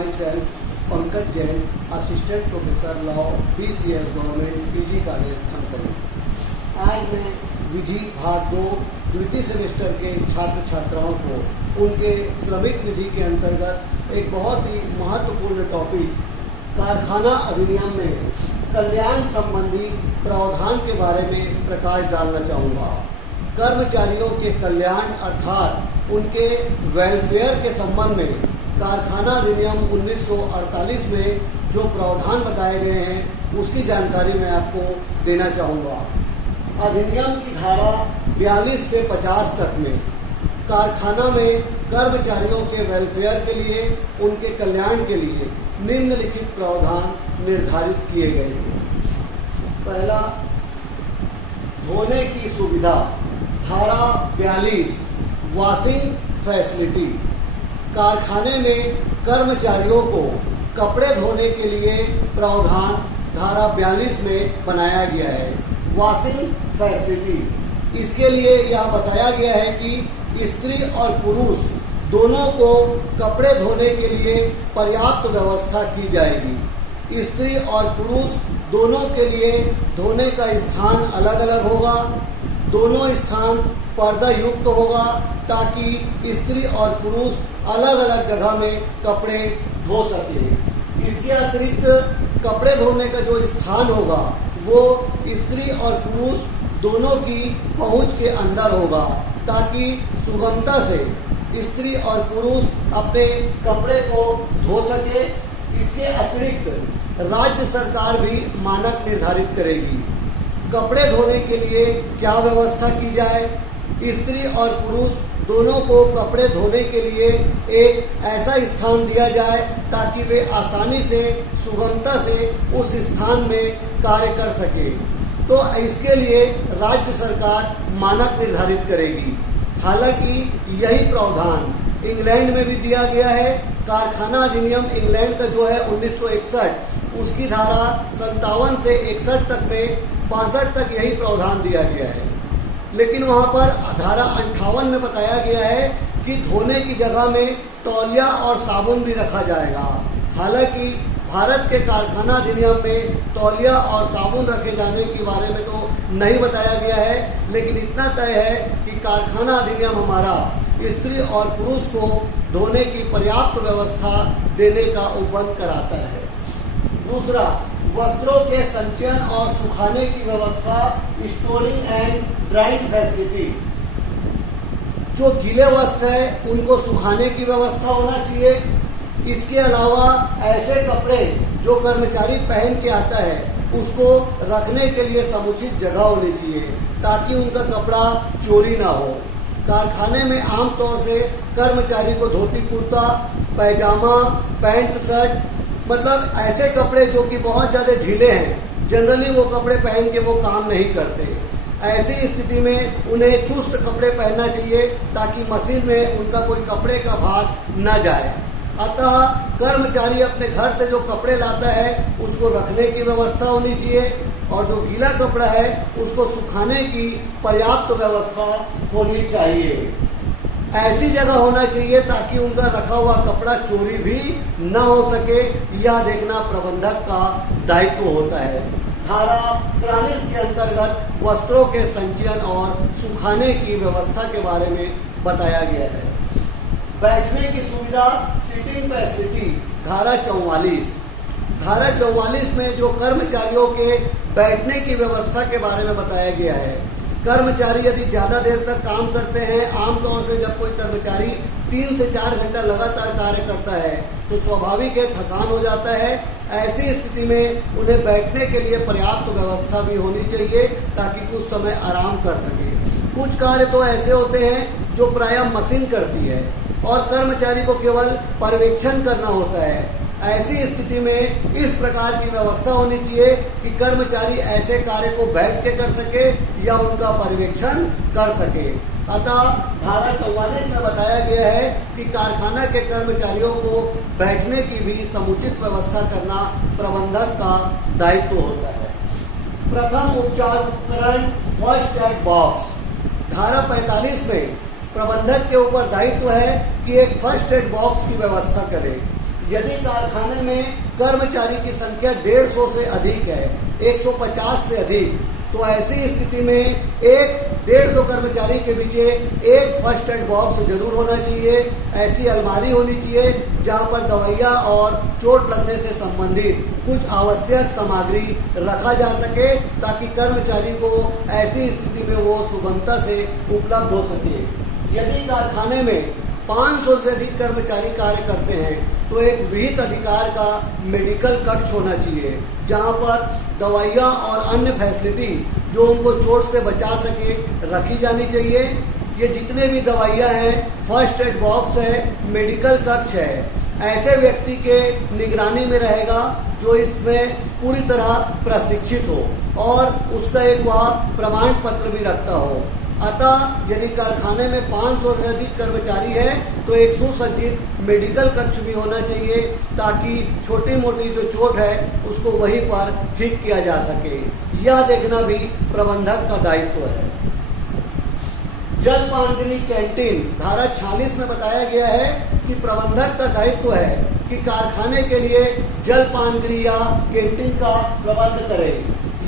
myself, Pankaj Jain, Assistant Professor Law, BCS Government, PG college Dhamtari. आज मैं विधि भाग 2 द्वितीय सेमेस्टर के छात्र छात्राओं को उनके श्रमिक विधि के अंतर्गत एक बहुत ही महत्वपूर्ण टॉपिक कारखाना अधिनियम में कल्याण संबंधी प्रावधान के बारे में प्रकाश डालना चाहूँगा। कर्मचारियों के कल्याण अर्थात उनके वेलफेयर के संबंध में कारखाना अधिनियम 1948 में जो प्रावधान बताए गए हैं उसकी जानकारी मैं आपको देना चाहूँगा। अधिनियम की धारा 42 से 50 तक में कारखाना में कर्मचारियों के वेलफेयर के लिए, उनके कल्याण के लिए निम्नलिखित प्रावधान निर्धारित किए गए हैं। पहला, धोने की सुविधा, धारा 42 वॉशिंग फैसिलिटी। कारखाने में कर्मचारियों को कपड़े धोने के लिए प्रावधान धारा 42 में बनाया गया है। वॉशिंग फैसिलिटी, इसके लिए यह बताया गया है कि स्त्री और पुरुष दोनों को कपड़े धोने के लिए पर्याप्त व्यवस्था की जाएगी। स्त्री और पुरुष दोनों के लिए धोने का स्थान अलग अलग होगा। दोनों स्थान पर्दा युक्त होगा ताकि स्त्री और पुरुष अलग अलग जगह में कपड़े धो सके। इसके अतिरिक्त कपड़े धोने का जो स्थान होगा वो स्त्री और पुरुष दोनों की पहुंच के अंदर होगा ताकि सुगमता से स्त्री और पुरुष अपने कपड़े को धो सके। इसके अतिरिक्त राज्य सरकार भी मानक निर्धारित करेगी। कपड़े धोने के लिए क्या व्यवस्था की जाए। स्त्री और पुरुष दोनों को कपड़े धोने के लिए एक ऐसा स्थान दिया जाए ताकि वे आसानी से, सुगमता से उस स्थान में कार्य कर सके। तो इसके लिए राज्य सरकार मानक निर्धारित करेगी। हालांकि यही प्रावधान इंग्लैंड में भी दिया गया है। कारखाना अधिनियम इंग्लैंड का जो है 1961, उसकी धारा 57 से 61 तक में 65 तक यही प्रावधान दिया गया है। लेकिन वहां पर धारा 58 में बताया गया है कि धोने की जगह में तौलिया और साबुन भी रखा जाएगा। हालांकि भारत के कारखाना अधिनियम में तौलिया और साबुन रखे जाने के बारे में तो नहीं बताया गया है, लेकिन इतना तय है कि कारखाना अधिनियम हमारा स्त्री और पुरुष को धोने की पर्याप्त व्यवस्था देने का उपबंध कराता है। दूसरा, वस्त्रों के संचयन और सुखाने की व्यवस्था, स्टोरिंग एंड ड्राइंग फैसिलिटी। जो गीले वस्त्र है उनको सुखाने की व्यवस्था होना चाहिए। इसके अलावा ऐसे कपड़े जो कर्मचारी पहन के आता है उसको रखने के लिए समुचित जगह होनी चाहिए ताकि उनका कपड़ा चोरी ना हो। कारखाने में आमतौर से कर्मचारी को धोती कुर्ता, पैजामा, पैंट शर्ट, मतलब ऐसे कपड़े जो कि बहुत ज्यादा ढीले हैं, जनरली वो कपड़े पहन के वो काम नहीं करते। ऐसी स्थिति में उन्हें चुस्त कपड़े पहनना चाहिए ताकि मशीन में उनका कोई कपड़े का भाग न जाए। अतः कर्मचारी अपने घर से जो कपड़े लाता है उसको रखने की व्यवस्था होनी चाहिए और जो गीला कपड़ा है उसको सुखाने की पर्याप्त व्यवस्था होनी चाहिए। ऐसी जगह होना चाहिए ताकि उनका रखा हुआ कपड़ा चोरी भी न हो सके। यह देखना प्रबंधक का दायित्व होता है। धारा 43 के अंतर्गत वस्त्रों के संचयन और सुखाने की व्यवस्था के बारे में बताया गया है। बैठने की सुविधा, सीटिंग फैसिलिटी, धारा 44। धारा 44 में जो कर्मचारियों के बैठने की व्यवस्था के बारे में बताया गया है। कर्मचारी यदि ज्यादा देर तक काम करते हैं, आमतौर से जब कोई कर्मचारी 3 से 4 घंटा लगातार कार्य करता है तो स्वाभाविक है थकान हो जाता है। ऐसी स्थिति में उन्हें बैठने के लिए पर्याप्त व्यवस्था भी होनी चाहिए ताकि कुछ समय आराम कर सके। कुछ कार्य तो ऐसे होते हैं जो प्रायः मशीन करती है और कर्मचारी को केवल पर्यवेक्षण करना होता है। ऐसी स्थिति में इस प्रकार की व्यवस्था होनी चाहिए कि कर्मचारी ऐसे कार्य को बैठ के कर सके या उनका पर्यवेक्षण कर सके। अतः धारा 44 में बताया गया है कि कारखाना के कर्मचारियों को बैठने की भी समुचित व्यवस्था करना प्रबंधक का दायित्व होता है। प्रथम उपचार उपकरण, फर्स्ट एड बॉक्स। धारा 45 में प्रबंधक के ऊपर दायित्व है कि एक फर्स्ट एड बॉक्स की व्यवस्था करे। यदि कारखाने में कर्मचारी की संख्या 150 से अधिक है, 150 से अधिक, तो ऐसी स्थिति में एक 150 कर्मचारी के पीछे एक फर्स्ट एड बॉक्स जरूर होना चाहिए। ऐसी अलमारी होनी चाहिए जहां पर दवाइयां और चोट लगने से संबंधित कुछ आवश्यक सामग्री रखा जा सके, ताकि कर्मचारी को ऐसी स्थिति में वो सुगमता से उपलब्ध हो सके। यदि कारखाने में 500 से अधिक कर्मचारी कार्य करते हैं तो एक विहित अधिकार का मेडिकल कक्ष होना चाहिए, जहां पर दवाइयां और अन्य फैसिलिटी जो उनको चोट से बचा सके रखी जानी चाहिए। ये जितने भी दवाइयां हैं, फर्स्ट एड बॉक्स है, मेडिकल कक्ष है, ऐसे व्यक्ति के निगरानी में रहेगा जो इसमें पूरी तरह प्रशिक्षित हो और उसका एक वह प्रमाण पत्र भी रखता हो। अतः यदि कारखाने में 500 से अधिक कर्मचारी है तो एक सुसज्जित मेडिकल कक्ष भी होना चाहिए, ताकि छोटी मोटी जो चोट है उसको वहीं पर ठीक किया जा सके। यह देखना भी प्रबंधक का दायित्व है। जलपानगृह कैंटीन धारा 46 में बताया गया है कि प्रबंधक का दायित्व है कि कारखाने के लिए जलपानगृह या कैंटीन का प्रबंध करे।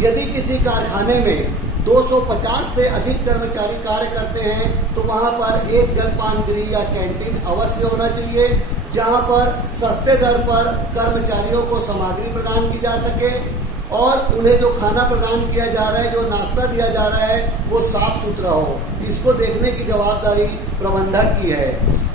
यदि किसी कारखाने में 250 से अधिक कर्मचारी कार्य करते हैं तो वहां पर एक जलपान गृह या कैंटीन अवश्य होना चाहिए, जहां पर सस्ते दर पर कर्मचारियों को सामग्री प्रदान की जा सके और उन्हें जो खाना प्रदान किया जा रहा है, जो नाश्ता दिया जा रहा है, वो साफ सुथरा हो। इसको देखने की जवाबदारी प्रबंधक की है।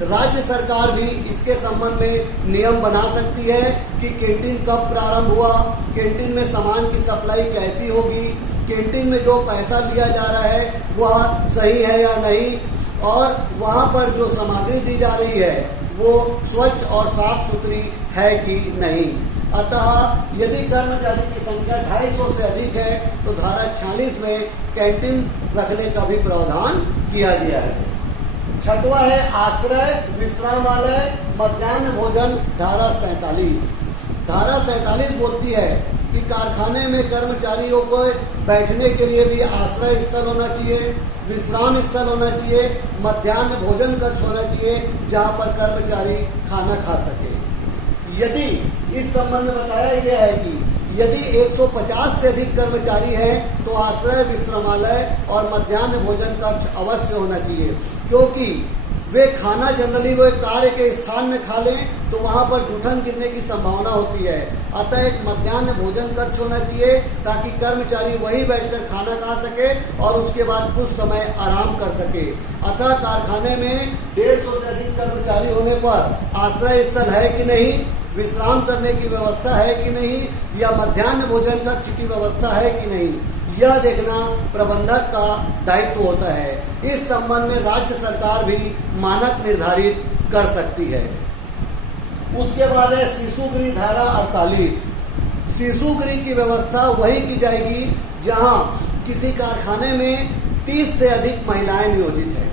राज्य सरकार भी इसके संबंध में नियम बना सकती है कि कैंटीन कब प्रारंभ हुआ, कैंटीन में सामान की सप्लाई कैसी होगी, कैंटीन में जो पैसा लिया जा रहा है वह सही है या नहीं, और वहां पर जो सामग्री दी जा रही है वो स्वच्छ और साफ सुथरी है कि नहीं। अतः यदि कर्मचारी की संख्या 250 से अधिक है तो धारा 46 में कैंटीन रखने का भी प्रावधान किया गया है। छठवां है आश्रय विश्रामालय मध्याह्न भोजन धारा 47। धारा 47 बोलती है कि कारखाने में कर्मचारियों को बैठने के लिए भी आश्रय स्थल होना चाहिए, विश्राम स्थल होना चाहिए, मध्याह्न भोजन कक्ष होना चाहिए जहां पर कर्मचारी खाना खा सके। यदि इस संबंध में बताया गया है कि यदि 150 से अधिक कर्मचारी हैं तो आश्रय विश्रामालय और मध्याह्न भोजन कक्ष अवश्य होना चाहिए, क्योंकि वे खाना जनरली वो कार्य के स्थान में खा लें तो वहां पर जूठन गिरने की संभावना होती है। अतः एक मध्याह्न भोजन कक्ष होना चाहिए ताकि कर्मचारी वहीं बैठकर खाना खा सके और उसके बाद कुछ समय आराम कर सके। अतः कारखाने में 150 से अधिक कर्मचारी होने पर आश्रय स्थल है कि नहीं, विश्राम करने की व्यवस्था है कि नहीं, या मध्याह्न भोजन कक्ष की व्यवस्था है कि नहीं, यह देखना प्रबंधक का दायित्व होता है। इस संबंध में राज्य सरकार भी मानक निर्धारित कर सकती है। उसके बाद है शिशु गृह धारा 48। शिशु गृह की व्यवस्था वही की जाएगी जहां किसी कारखाने में 30 से अधिक महिलाएं नियोजित है।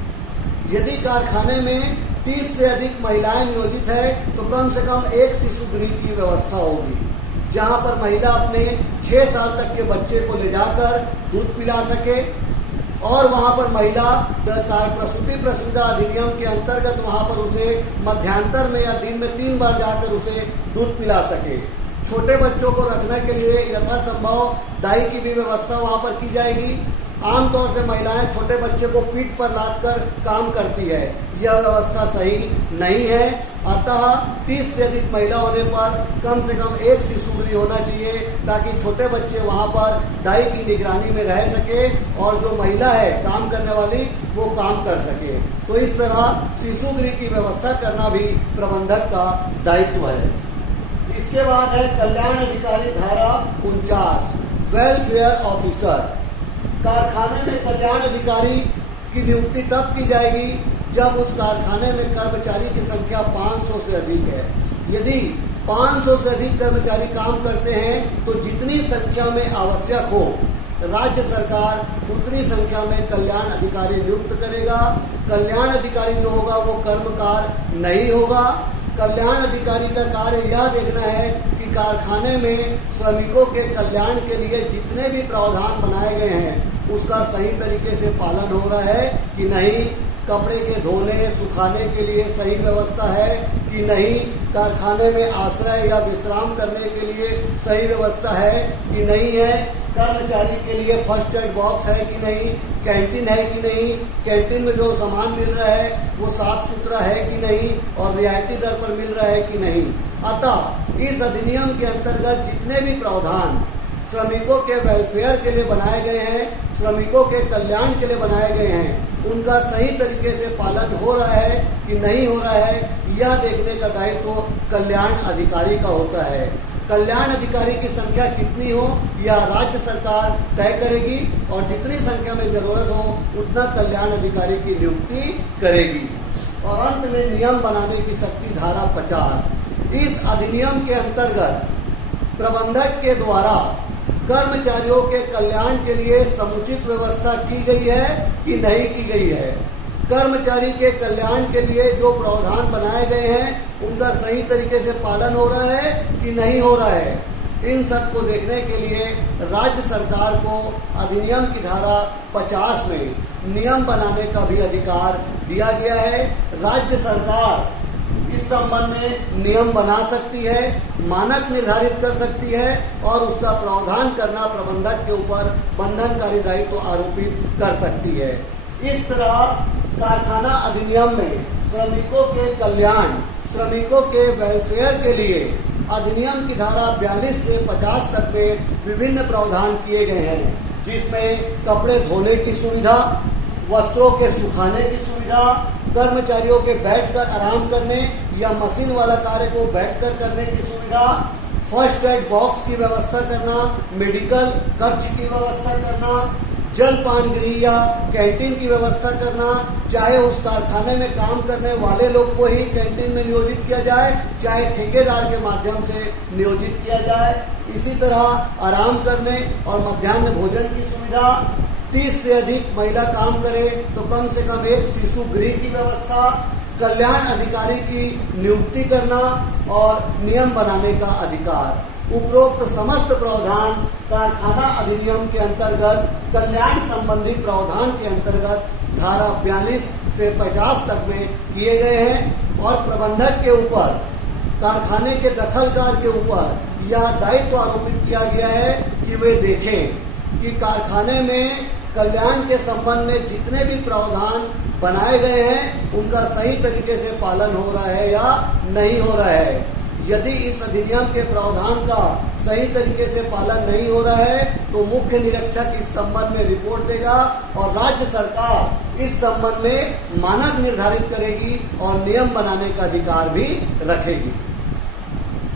यदि कारखाने में 30 से अधिक महिलाएं नियोजित है तो कम से कम एक शिशु गृह की व्यवस्था होगी, जहां पर महिला अपने 6 साल तक के बच्चे को ले जाकर दूध पिला सके और वहां पर महिला प्रसूति प्रसुविधा अधिनियम के अंतर्गत वहां पर उसे मध्यांतर में या दिन में 3 बार जाकर उसे दूध पिला सके। छोटे बच्चों को रखने के लिए यथासंभव दाई की भी व्यवस्था वहां पर की जाएगी। आमतौर से महिलाएं छोटे बच्चे को पीठ पर लादकर काम करती है, यह व्यवस्था सही नहीं है। अतः 30 से अधिक महिला होने पर कम से कम एक शिशु गृह होना चाहिए ताकि छोटे बच्चे वहां पर दाई की निगरानी में रह सके और जो महिला है काम करने वाली वो काम कर सके। तो इस तरह शिशु गृह की व्यवस्था करना भी प्रबंधक का दायित्व है। इसके बाद है कल्याण अधिकारी धारा 49 वेलफेयर ऑफिसर। कारखाने में कल्याण अधिकारी की नियुक्ति तब की जाएगी जब उस कारखाने में कर्मचारी की संख्या 500 से अधिक है। यदि 500 से अधिक कर्मचारी काम करते हैं तो जितनी संख्या में आवश्यक हो राज्य सरकार उतनी संख्या में कल्याण अधिकारी नियुक्त करेगा। कल्याण अधिकारी जो होगा वो कर्मकार नहीं होगा। कल्याण अधिकारी का कार्य यह देखना है कि कारखाने में श्रमिकों के कल्याण के लिए जितने भी प्रावधान बनाए गए हैं उसका सही तरीके से पालन हो रहा है कि नहीं, कपड़े के धोने सुखाने के लिए सही व्यवस्था है कि नहीं, कारखाने में आश्रय या विश्राम करने के लिए सही व्यवस्था है कि नहीं है, कर्मचारी के लिए फर्स्ट एड बॉक्स है कि नहीं, कैंटीन है कि नहीं, कैंटीन में जो सामान मिल रहा है वो साफ सुथरा है कि नहीं और रियायती दर पर मिल रहा है कि नहीं। अतः इस अधिनियम के अंतर्गत जितने भी प्रावधान श्रमिकों के वेलफेयर के लिए बनाए गए हैं, श्रमिकों के कल्याण के लिए बनाए गए हैं, उनका सही तरीके से पालन हो रहा है कि नहीं हो रहा है, यह देखने का दायित्व कल्याण अधिकारी का होता है। कल्याण अधिकारी की संख्या कितनी हो यह राज्य सरकार तय करेगी और जितनी संख्या में जरूरत हो उतना कल्याण अधिकारी की नियुक्ति करेगी। और अंत में नियम बनाने की शक्ति धारा 50। इस अधिनियम के अंतर्गत प्रबंधक के द्वारा कर्मचारियों के कल्याण के लिए समुचित व्यवस्था की गई है कि नहीं की गई है, कर्मचारी के कल्याण के लिए जो प्रावधान बनाए गए हैं उनका सही तरीके से पालन हो रहा है कि नहीं हो रहा है, इन सब को देखने के लिए राज्य सरकार को अधिनियम की धारा 50 में नियम बनाने का भी अधिकार दिया गया है। राज्य सरकार इस संबंध में नियम बना सकती है, मानक निर्धारित कर सकती है और उसका प्रावधान करना प्रबंधक के ऊपर बंधनकारी दायित्व आरोपित कर सकती है। इस तरह कारखाना अधिनियम में श्रमिकों के कल्याण, श्रमिकों के वेलफेयर के लिए अधिनियम की धारा 42 से 50 तक में विभिन्न प्रावधान किए गए हैं, जिसमें कपड़े धोने की सुविधा, वस्त्रों के सुखाने की सुविधा, कर्मचारियों के बैठकर आराम करने या मशीन वाला कार्य को बैठकर करने की सुविधा, फर्स्ट एड बॉक्स की व्यवस्था करना, मेडिकल कक्ष की व्यवस्था करना, जलपान गृह या कैंटीन की व्यवस्था करना, चाहे उस कारखाने में काम करने वाले लोग को ही कैंटीन में नियोजित किया जाए, चाहे ठेकेदार के माध्यम से नियोजित किया जाए। इसी तरह आराम करने और मध्याह्न भोजन की सुविधा, 30 से अधिक महिला काम करे तो कम से कम एक शिशु गृह की व्यवस्था, कल्याण अधिकारी की नियुक्ति करना और नियम बनाने का अधिकार। उपरोक्त समस्त प्रावधान कारखाना अधिनियम के अंतर्गत कल्याण संबंधी प्रावधान के अंतर्गत धारा 42 से 50 तक में किए गए हैं और प्रबंधक के ऊपर, कारखाने के दखलदार के ऊपर यह दायित्व आरोपित किया गया है कि वे देखें कि कारखाने में कल्याण के संबंध में जितने भी प्रावधान बनाए गए हैं उनका सही तरीके से पालन हो रहा है या नहीं हो रहा है। यदि इस अधिनियम के प्रावधान का सही तरीके से पालन नहीं हो रहा है तो मुख्य निरीक्षक इस संबंध में रिपोर्ट देगा और राज्य सरकार इस संबंध में मानक निर्धारित करेगी और नियम बनाने का अधिकार भी रखेगी।